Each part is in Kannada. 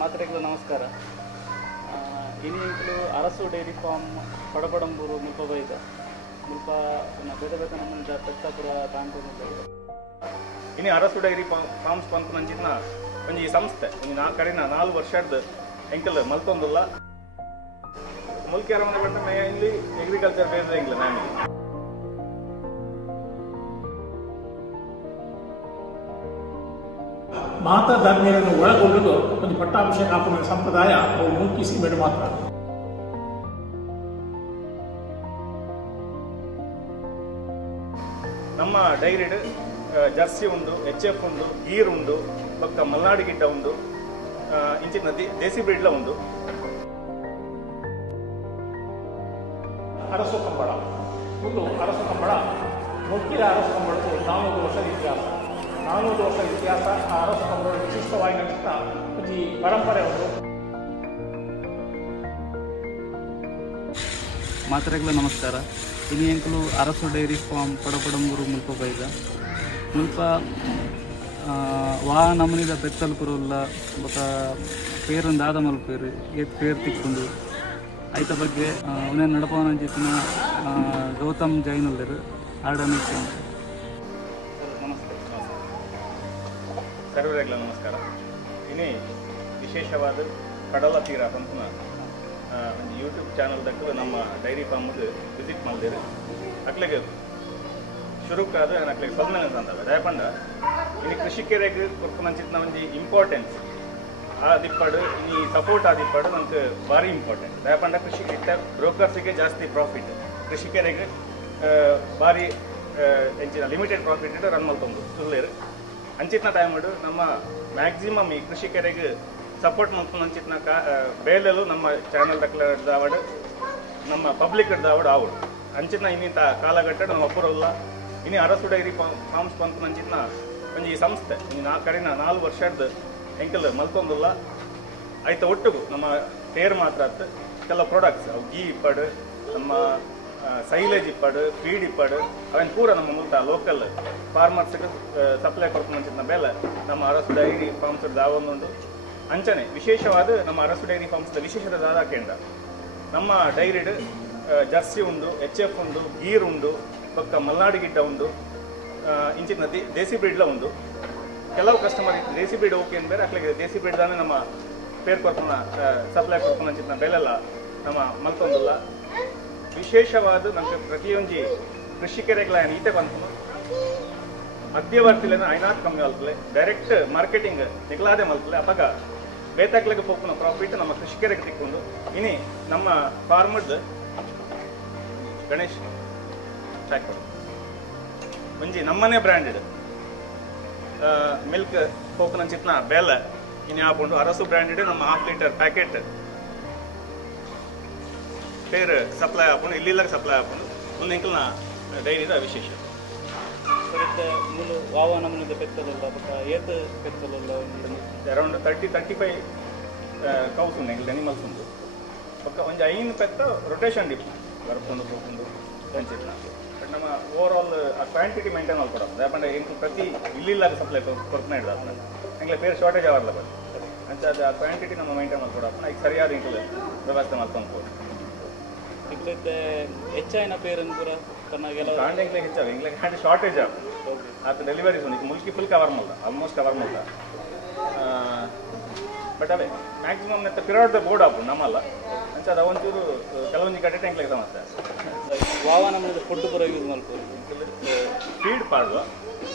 ಮಾತರೆಗಳ ನಮಸ್ಕಾರ. ಇನ್ನು ಅರಸು ಡೈರಿ ಫಾರ್ಮ್ ಪಡಪಡಂಬೂರು ಮುಲ್ಪ ಬೈದ ಮುಲ್ಪ ಬೇರೆ ಬೇರೆ ನಮ್ಮಂತ ಪೆತ್ತಪುರ ತಾಂಡ್ಕೊಂಡು ಇನ್ನು ಅರಸು ಡೈರಿ ಫಾರ್ಮ್ಸ್ ಪಂತ ನಂಚಿನ ಒಂಜಿ ಸಂಸ್ಥೆ ಒಂದು ಕಡೆನ 4 ವರ್ಷದ ಎಂಕಲ್ ಮಲ್ತೊಂದುಲ್ಲ ಮುಲ್ಕಿ ಅರಮನೆ ಬಂದ ಮೇ ಇಲ್ಲಿ ಅಗ್ರಿಕಲ್ಚರ್ ಬೇಸ್ಡ್ ಎಂಗ್ಲ ನಾನು ಮಾತಾ ಧರ್ಮೀಯರನ್ನು ಒಳಗೊಳ್ಳುವುದು ಒಂದು ಪಟ್ಟಾಭಿಷೇಕ ಹಾಕುವ ಸಂಪ್ರದಾಯ ಅವು ಮುಲ್ಕಿ ಸೀಮೆಡು ಮಾತ್ರ. ನಮ್ಮ ಡೈರಿಡ್ ಜರ್ಸಿ ಉಂಡು, HF ಉಂಡು, ಗೀರ್ ಉಂಡು, ಪಕ್ಕ ಮಲ್ನಾಡು ಗಿಡ್ಡ ಉಂಡು, ಇಂಚಿನ ದೇಸಿ ಬ್ರೀಡ್ಲ ಉಂಡು. ಅರಸು ಕಂಬಳ ಒಂದು ಅರಸು ಕಂಬಳ ಮುಲ್ಕಿಯ ಅರಸು ಕಂಬಳದ್ದು 400 ವರ್ಷದ ಇತಿಹಾಸ. 400 ವರ್ಷದ ಇತಿಹಾಸ. ಆ ಅರಸು ಕಂಬಳ ವಿಶಿಷ್ಟವಾಗಿ ನಡೆಸ್ತಾ ಈ ಪರಂಪರೆ ಒಂದು. ಮಾತರೆಗಳ ನಮಸ್ಕಾರ. ಇನ್ನು ಎಂಕಲು ಅರಸು ಡೈರಿ ಫಾರ್ಮ್ ಪಡಪಡಂಬೂರು ಮುಲ್ಪ ಬೈದ ಮುಲ್ಪ ವಾ ನಮನಿದ ಪೆತ್ತಲು ಪುರಲ್ಲ ಬೊಕ ಪೇರೊಂದು ಆದ ಮಲ್ಪೇರು ಏತ್ ಪೇರು ತಿಕ್ಕೊಂಡು ಐತ ಬಗ್ಗೆ ಉನೇ ನಡಪವನ ಜೊತಿನ ಗೌತಮ್ ಜೈನಲ್ಲರು ಆರ್ಡರ್ ನಮಸ್ತೆ. ಸರ್ವರಿಗೆಲ್ಲ ನಮಸ್ಕಾರ. ಇನ್ನೇ ವಿಶೇಷವಾದ ಕಡಲ ತೀರ ಅಂತ ಒಂದು ಯೂಟ್ಯೂಬ್ ಚಾನಲ್ ದಕ್ಕಲು ನಮ್ಮ ಡೈರಿ ಫಾರ್ಮ್ಗೆ ವಿಸಿಟ್ ಮಾಡಿದೆ. ಅಕ್ಲೆಗೆ ಶುರುಕಾದ ಅಕ್ಲೆಗೆ ಸೊಲ್ಮೆನ ಅಂತವೆ ದಯಪಂಡ ಇನ್ನು ಕೃಷಿಕರಿಗೆ ಕೊರ್ಕೊಂಚಿನ ಒಂದು ಇಂಪಾರ್ಟೆನ್ಸ್ ಆದಿಪ್ಪಾಡು ಈ ಸಪೋರ್ಟ್ ಆದಿಪ್ಪಾಡು ನಮ್ಗೆ ಭಾರಿ ಇಂಪಾರ್ಟೆಂಟ್. ದಯಪಂಡ ಕೃಷಿಕ ಬ್ರೋಕರ್ಸಿಗೆ ಜಾಸ್ತಿ ಪ್ರಾಫಿಟ್, ಕೃಷಿಕರಿಗೆ ಭಾರಿ ಹೆಂಚಿನ ಲಿಮಿಟೆಡ್ ಪ್ರಾಫಿಟ್ ರನ್ ಮಾಡ್ಕೊಂಡು ಸುಳ್ಳೇರು ಅಂಚಿನ ಟೈಮಡು ನಮ್ಮ ಮ್ಯಾಕ್ಸಿಮಮ್ ಈ ಕೃಷಿಕರಿಗೆ ಸಪೋರ್ಟ್ ಮಾಡ್ಕೊಂಡು ಅಂಚಿನ ಬೇಲೆಲ್ಲೂ ನಮ್ಮ ಚಾನಲ್ ದಾವಡು ನಮ್ಮ ಪಬ್ಲಿಕ್ ದಾವಡು ಆವಡು ಅಂಚಿನ ಇನ್ನಿಂತ ಕಾಲಘಟ್ಟ ನಮ್ಮ ಒಬ್ಬರಲ್ಲ. ಇನ್ನು ಅರಸು ಡೈರಿ ಫಾರ್ಮ್ಸ್ ಬಂತು ಅಂಚಿನ ಒಂದು ಸಂಸ್ಥೆ ಒಂದು ಕಡೆನ 4 ವರ್ಷದ ಎಂಕಲ್ ಮಲ್ತೊಂದುಲ್ಲ ಆಯ್ತು. ಒಟ್ಟಿಗೂ ನಮ್ಮ ಟೇರ್ ಮಾತ್ರ ಆಯ್ತು ಕೆಲವು ಪ್ರಾಡಕ್ಟ್ಸ್ ಅವು ಗೀ ಇಪ್ಪಡು, ನಮ್ಮ ಸೈಲೇಜ್ ಇಪ್ಪಡು, ಫೀಡ್ ಇಪ್ಪಡು ಅವೇನು ಪೂರ ನಮ್ಮ ಮೂಲಕ ಲೋಕಲ್ ಫಾರ್ಮರ್ಸ್ಗೆ ಸಪ್ಲೈ ಕೊಡ್ಕೊಂಡು ಅಂಚಿನ ಬೆಲೆ ನಮ್ಮ ಅರಸು ಡೈರಿ ಫಾರ್ಮ್ಸ್ ದಾವೊಂದುಂಟು. ಅಂಚನೆ ವಿಶೇಷವಾದ ನಮ್ಮ ಅರಸು ಡೈರಿ ಫಾರ್ಮ್ಸ್ದ ವಿಶೇಷದ ದಾದ ಕೇಂದ್ರ ನಮ್ಮ ಡೈರಿಡ್ ಜರ್ಸಿ ಉಂಡು, HF ಉಂಡು, ಗೀರ್ ಉಂಡು, ಪಕ್ಕ ಮಲ್ನಾಡು ಗಿಡ್ಡ ಉಂಡು, ಇಂಚಿನ ದೇಸಿ ಬ್ರೀಡ್ಲ ಉಂಡು. ಕೆಲವು ಕಸ್ಟಮರ್ ದೇಸಿ ಬ್ರೀಡ್ ಓಕೆ ಅಂದರೆ ಅಕ್ಲಿಗೆ ದೇಸಿ ಬ್ರೀಡ್ದಾನೆ ನಮ್ಮ ಪೇರ್ ಕೊರ್ಪನ ಸಪ್ಲೈ ಕೊರ್ಪನ ಅಂಚಿನ ಬೆಲೆಲ್ಲ ನಮ್ಮ ಮಲ್ತೊಂದಿಲ್ಲ. ವಿಶೇಷವಾದ ನಮಗೆ ಪ್ರತಿಯೊಂದು ಕೃಷಿಕರಿಗೆಲ್ಲ ಈತೆ ಬಂತು ಮಧ್ಯವರ್ತಿಲೇನ ಐನಾತ್ ಕಮ್ಮಿ ಮಲ್ಪಲೆ ಡೈರೆಕ್ಟ್ ಮಾರ್ಕೆಟಿಂಗ್ ನಿಗಲಾದೆ ಮಲ್ಪಲೆ ಅವಾಗ ಬೇತಾಕ್ಲಿಗೆ ಹೋಗ್ನ ಪ್ರಾಫಿಟ್ ನಮ್ಮ ಕೃಷಿಕರಿಗೆ ತಿಕ್ಕೊಂಡು ಇನಿ ನಮ್ಮ ಫಾರ್ಮರ್ದು ಗಣೇಶ್ ಟ್ರ್ಯಾಕ್ ಕೊಡು ಮುಂಜಿ ನಮ್ಮನೆ ಬ್ರ್ಯಾಂಡೆಡ್ ಮಿಲ್ಕ್ ಹೋಗ್ನ ಚಿತ್ನ ಬೆಲೆ ಇನ್ನು ಹಾಕೊಂಡು ಅರಸು ಬ್ರ್ಯಾಂಡೆಡ್ ನಮ್ಮ 1/2 ಲೀಟರ್ ಪ್ಯಾಕೆಟ್ ಪೇರ್ ಸಪ್ಲೈ ಹಾಕೊಂಡು ಇಲ್ಲಿ ಸಪ್ಲೈ ಹಾಕೊಂಡು ಒಂದು ಇಂಕಲ್ನ ಡೈರಿದ ವಿಶೇಷ ಮೂಲ ವಾವ ನಮೂನದ ಪೆತ್ತಲಲ್ಲ ಏತ್ ಪೆತ್ತಲಲ್ಲ ಅರೌಂಡ್ 30-35 ಕೌಸ್ ಉಂಟು ಎನಿಮಲ್ಸ್ ಉಂಟು ಪಕ್ಕ ಒಂದು 5 ಪೆತ್ತ ರೊಟೇಷನ್ ಡಿಪ್ ಬರ್ಕೊಂಡು ಹೋಗ್ಕೊಂಡು ಅಂಚಿನ ಬಟ್ ನಮ್ಮ ಓವರ್ ಆಲ್ ಆ ಕ್ವಾಂಟಿಟಿ ಮೇಂಟೈನ್ ಮಾಡ್ಕೊಡೋದು ಯಾಕಂದ್ರೆ ಎಂಟು ಪ್ರತಿ ಇಲ್ಲಿಲ್ಲಾಗ ಸಪ್ಲೈ ಕೊಡ್ತಾನೆ ಇಡ್ದು ಎಂಗ್ಲೆ ಬೇರೆ ಶಾರ್ಟೇಜ್ ಆಗಲ್ಲ ಬಟ್ ಅಂತ ಅದು ಆ ಕ್ವಾಂಟಿಟಿ ನಮ್ಮ ಮೇಂಟೈನ್ ಮಾಡ್ಕೊಡೋದು ಈಗ ಸರಿಯಾದ ಇಂಕಲ್ ವ್ಯವಸ್ಥೆ ಮಾಡ್ಕೊಂಡು ಇಲ್ಲದೆ ಹೆಚ್ಚಾಯಿನ ಪೇರನ್ನು ಪೂರ ಕಾಂಡೆಂಗ್ಲೆ ಹೆಚ್ಚಾಗ ಇಂಗ್ಲೆ ಕಾಂಡೆ ಶಾರ್ಟೇಜ್ ಆಗ ಅದು ಡೆಲಿವರೀಸ್ ಒಂದು ಮುಲ್ಕಿ ಫುಲ್ ಕವರ್ ಮಾಡಲ್ಲ ಆಲ್ಮೋಸ್ಟ್ ಕವರ್ ಮಾಡಲ್ಲ ಬಟ್ ಅವೇ ಮ್ಯಾಕ್ಸಿಮಮ್ ನೆತ್ತ ಪಿರಾಡ್ ಬೋರ್ಡ್ ಆಪು ನಮ್ಮಲ್ಲ ಅಂಚ ಅದು ಒಂಚೂರು ಕೆಲವೊಂದು ಕಡೆ ಟೆಂಕ್ಲೆಗೆ ಸಮಸ್ಯೆ ವಾವ ನಮ್ಮದು ಫುಡ್ ಪೂರ ಯೂಸ್ ಮಾಡ್ಬೋದು. ಫೀಡ್ ಪಾಡುವ,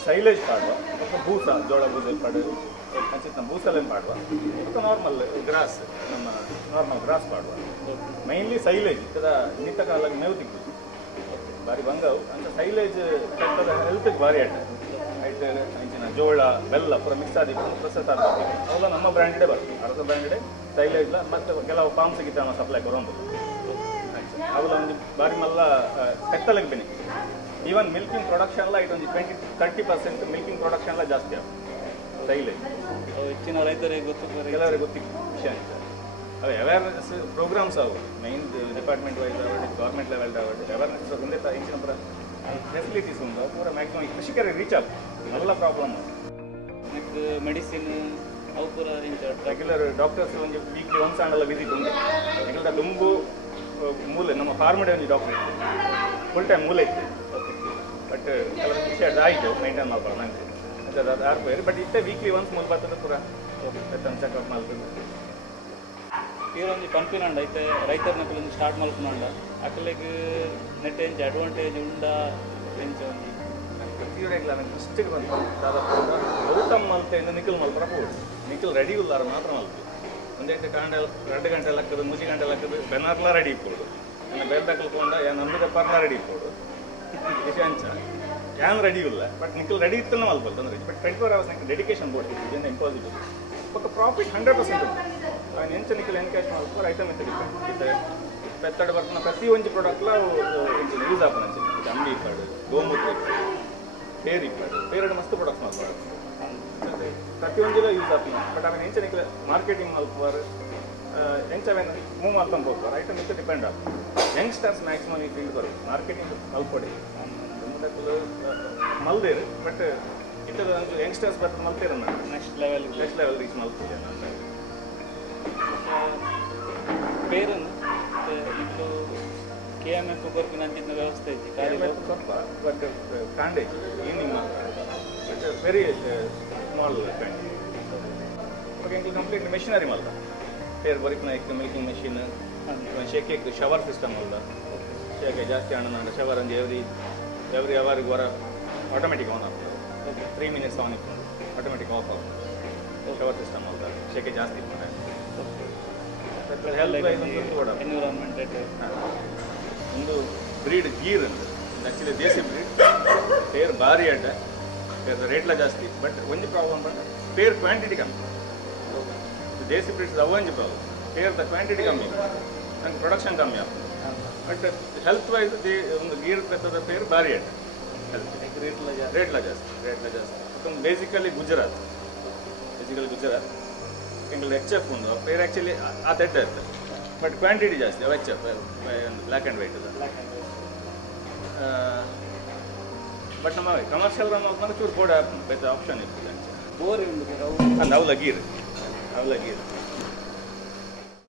ಸೈಲೇಜ್ ಪಾಡುವ, ಮತ್ತು ಬೂಸ ಜೋಳ ಬೂಸ ಪಾಡು ಅಂಚಿನ ಬೂಸಲೇನು ಪಾಡುವ ಮತ್ತು ನಾರ್ಮಲ್ ಗ್ರಾಸ್ ನಮ್ಮ ನಾರ್ಮಲ್ ಗ್ರಾಸ್ ಪಾಡುವ ಮೈನ್ಲಿ ಸೈಲೇಜ್ ಇದರ ನಿತ್ತ ಕಾಲಕ್ಕೆ ಮೇವು ತಿಕ್ಕು ಭಾರಿ ಬಂಗವು ಅಂತ ಸೈಲೇಜ್ ಕೆಟ್ಟದ ಹೆಲ್ತ್ಗೆ ಭಾರಿ ಆಟ ಆಯ್ತು. ಅಂಚಿನ ಜೋಳ ಬೆಲ್ಲ ಪೂರ ಮಿಕ್ಸ್ ಆದಿತ್ತು ಪ್ರೊಸೆಸ್ ಆಗ್ತದೆ ಅವೆಲ್ಲ ನಮ್ಮ ಬ್ರ್ಯಾಂಡೆಡೇ ಬರ್ತದೆ ಅರಸು ಬ್ರ್ಯಾಂಡೆಡೇ ಸೈಲೇಜ್ಲ ಮತ್ತು ಕೆಲವು ಫಾರ್ಮ್ಸಿಗೆ ನಮ್ಮ ಸಪ್ಲೈ ಕೊರೋದು ಅವೆಲ್ಲ ಒಂದು ಭಾರಿ ಮಲ್ಲ ಪೆತ್ತಲಿಗೆ ಬೆನಿ ಈವನ್ ಮಿಲ್ಕಿಂಗ್ ಪ್ರೊಡಕ್ಷನ್ ಎಲ್ಲ ಇದೊಂದು 20-30% ಮಿಲ್ಕಿಂಗ್ ಪ್ರೊಡಕ್ಷನ್ ಎಲ್ಲ ಜಾಸ್ತಿ ಆಗುತ್ತೆ ಸೈಲೇಜ್. ಹೆಚ್ಚಿನ ರೈತರಿಗೆ ಗೊತ್ತು ಕೆಲವರಿಗೆ ಗೊತ್ತಿಲ್ಲ ವಿಷಯ ಅಂತ ಅವು ಅವೇರ್ನೆಸ್ ಪ್ರೋಗ್ರಾಮ್ಸ್ ಅವು ಮೈನ್ ಡಿಪಾರ್ಟ್ಮೆಂಟ್ ವೈಸ್ ಆಗಿ ಗೌರ್ಮೆಂಟ್ ಲೆವೆಲ್ ಆಗಿ ಅವೇರ್ನೆಸ್ ಒಂದೇ ಇಂಚಿನ ಪೂರ ಫೆಸಿಲಿಟೀಸ್ ಉಂಟು ಪೂರ ಮ್ಯಾಕ್ಸಿಮಮ್ ಕೃಷಿಕರಿಗೆ ರೀಚ್ ಆಗುತ್ತೆ ಎಲ್ಲ ಪ್ರಾಬ್ಲಮ್ ಮೆಡಿಸಿನ್ ಅವು ಪೂರ ರೆಗ್ಯುಲರ್ ಡಾಕ್ಟರ್ಸ್ ಒಂದು ವೀಕ್ಲಿ ಒನ್ಸ್ ಆಂಡಲ್ಲ ವಿಸಿಟ್ ಉಂಟು ಯಾಕಂದ್ರೆ ತುಂಬು ಮೂಲೆ ನಮ್ಮ ಫಾರ್ಮಡೆ ಒಂದು ಡಾಕ್ಟರ್ ಇತ್ತು ಫುಲ್ ಟೈಮ್ ಮೂಲೆ ಇತ್ತು ಬಟ್ ಕೆಲವು ವಿಷಯ ಆಯಿತು ಮೈಂಟೈನ್ ಮಾಡ್ಕೊಳ್ಳೋಣ ಅಂತ ಅದು ಆರ್ಪೇರಿ ಬಟ್ ಇಷ್ಟೇ ವೀಕ್ಲಿ ಒನ್ಸ್ ಮೂಲ ಬರ್ತದೆ ಪೂರ ಚೆಕಪ್ ಮಾಡ್ತದೆ ತೀರೊಂದು ಕಾನ್ಫಿಡೆಂಟ್ ಐತೆ ರೈತರನ್ನ ಒಂದು ಸ್ಟಾರ್ಟ್ ಮಾಡ್ಕೊಂಡ ಅಕ್ಕಲಿಗೆ ನೆಟ್ ಎಂಚ ಅಡ್ವಾಂಟೇಜ್ ಉಂಡ ಎಂಚ ಒಂದು ಪ್ರತಿಯೊಬ್ಬರಿಗಿಲ್ಲ ನನಗೆ ಫಸ್ಟಿಗೆ ಬಂತು ಗೌತಮ್ ಅಂತ ಇನ್ನು ನಿಖಿಲ್ ಮಲ್ಪರ ಹೋಗುದು ನಿಖಿಲ್ ರೆಡಿ ಉಲ್ಲಾರ ಮಾತ್ರ ಮಲ್ಪು ಒಂದೆಂಟು ಗಂಟೆ 2 ಗಂಟೆ ಲೆಕ್ಕದು 3 ಗಂಟೆ ಲೆಕ್ಕದು ಬೆನಾರ್ಲ ರೆಡಿ ಇಪ್ಪೋಡು ನನ್ನ ಬೇಲ್ಬೇಕಲ್ಕೊಂಡ ನಂಬಿದ ಪರ್ಲ ರೆಡಿ ಇಪ್ಪೋಡು ವಿಷಯ ಅಂಚ ಯಾನ್ ರೆಡಿ ಇಲ್ಲ ಬಟ್ ನಿಖಿಲ್ ರೆಡಿ ಇತ್ತು ಮಲ್ಪಲ್ ತೊಂದರೆ ಬಟ್ 24 hours ನಂಗೆ ಡೆಡಿಕೇಶನ್ ಬೋರ್ಡ್ ಇದರಿಂದ ಇಂಪಾಸಿಬಲ್ ఒక ప్రాఫిట్ 100% ఉంది ఆయన ఎంత నికల్ ఎన్కాష్ ಮಾಡ್ಕೋ ಐಟಮ್ ಅಂತ ಇದೆ ಪೆತ್ತಡ ಬರ್ತನ ಪ್ರತಿ ಒಂದು ಪ್ರಾಡಕ್ಟ್ ಲ ಯೂಸ್ ಆಪನ ಇದು ಅಂಬಿ ಇಪ್ಪಾಡು ಗೋಮೂತ್ರ ಹೇರ್ ಇಪ್ಪಾಡು ಬೇರೆ ಮಸ್ತ್ ಪ್ರಾಡಕ್ಟ್ ಮಾಡ್ತಾರೆ ಪ್ರತಿ ಒಂದಿಲ ಯೂಸ್ ಆಪನ ಬಟ್ ಅವನ ಎಂಚ ನಿಕಲ್ ಮಾರ್ಕೆಟಿಂಗ್ ಮಾಡ್ಕೋರು ಎಂಚವೇನ ಮೂವ್ ಮಾಡ್ಕೊಂಡು ಹೋಗ್ತಾರೆ ಐಟಮ್ ಇದು ಡಿಪೆಂಡ್ ಆಗ ಯಂಗ್ಸ್ಟರ್ಸ್ ಮ್ಯಾಕ್ಸಿಮಮ್ ಈ ಫೀಲ್ಡ್ ಬರುತ್ತೆ ಮಾರ್ಕೆಟಿಂಗ್ ಮಲ್ಪಡಿ ಮಲ್ದೇರು ಬಟ್ ಇತರ ಯಂಗ್ಸ್ಟರ್ಸ್ ಬರ್ತಾರೆ ಮಲ್ತೀರ ನೆಕ್ಸ್ಟ್ ಲೆವೆಲ್ ರೀಚ್ ಮಾಡ್ತೀವಿ పేరును ఇప్పుడు KMF కొరకు ನಂತಿನ ವ್ಯವಸ್ಥೆ ಐತಿ KMF ಸ್ವಲ್ಪ ಬಟ್ ಕಾಂಡೇಜ್ ಈವ್ನಿಂಗ್ ಬಟ್ ವೆರಿ ಸ್ಮಾಲ್ ಕಾಂಡೇಜ್ ಓಕೆ ಕಂಪ್ಲೀಟ್ ಮೆಷಿನರಿ ಮಲ್ದ ಫೇರ್ ಬರಿಕ್ನ ಮಿಲ್ಕಿಂಗ್ ಮೆಷಿನ್ ಶೇಕೆ ಶವರ್ ಸಿಸ್ಟಮ್ ಅಲ್ಲ ಶೇಕೆ ಜಾಸ್ತಿ ಹಣ್ಣು ಶವರ್ ಅಂದ್ರೆ ಎವ್ರಿ ಅವರ್ಗೆ ವರ ಆಟೋಮೆಟಿಕ್ ಆನ್ ಆಗ್ತದೆ 3 minutes ಆನ್ ಇತ್ತು ಆಟೋಮೆಟಿಕ್ ಆಫ್ ಆಗ್ತದೆ ಶವರ್ ಸಿಸ್ಟಮ್ ಅಲ್ಲ ಶೇಕೆ ಜಾಸ್ತಿ ಇರ್ತದೆ ಎನ್ವಿರಾನ್ಮೆಂಟ್ ಒಂದು ಬ್ರೀಡ್ ಗೀರ್ ಅಂತ ಆ್ಯಕ್ಚುಲಿ ದೇಸಿ ಬ್ರೀಡ್ ಪೇರ್ ಭಾರಿ ಅಡ್ಡ ಪೇರ್ ರೇಟ್ಲ ಜಾಸ್ತಿ ಬಟ್ ಒಂದು ಪ್ರಾಬ್ಲಮ್ ಬಂದ ಪೇರ್ ಕ್ವಾಂಟಿಟಿ ಕಮ್ಮಿ ದೇಸಿ ಬ್ರೀಡ್ಸ್ ಅವೊಂದು ಪ್ರಾಬ್ಲಮ್ ಪೇರ್ದ ಕ್ವಾಂಟಿಟಿ ಕಮ್ಮಿ ನಂಗೆ ಪ್ರೊಡಕ್ಷನ್ ಕಮ್ಮಿ ಆಗ್ತದೆ ಬಟ್ ಹೆಲ್ತ್ ವೈಸ್ ಒಂದು ಗೀರ್ ಬೆತ್ತದ ಪೇರ್ ಭಾರಿ ಅಡ್ಡ ಹೆಲ್ತ್ ರೇಟ್ಲ ಜಾಸ್ತಿ ಬೇಸಿಕಲಿ ಗುಜರಾತ್ ಎಂಗಲ್ HF ಉಂಟು ಪೇರ್ ಆ್ಯಕ್ಚುಲಿ ಆ ತೆಡ್ಡ ಇರ್ತದೆ ಬಟ್ ಕ್ವಾಂಟಿಟಿ ಜಾಸ್ತಿ ಅವು HF ಒಂದು ಬ್ಲ್ಯಾಕ್ ಆ್ಯಂಡ್ ವೈಟ್ ಇದೆ ಬಟ್ ನಮ್ಮ ಕಮರ್ಷಿಯಲ್ ರನ್ ಚೂರು ಕೂಡ ಬೆತ್ತ ಆಪ್ಷನ್ ಇರ್ತದೆ ಬೋರ್ ಅಂದ್ ಅವಲ ಗೀರ್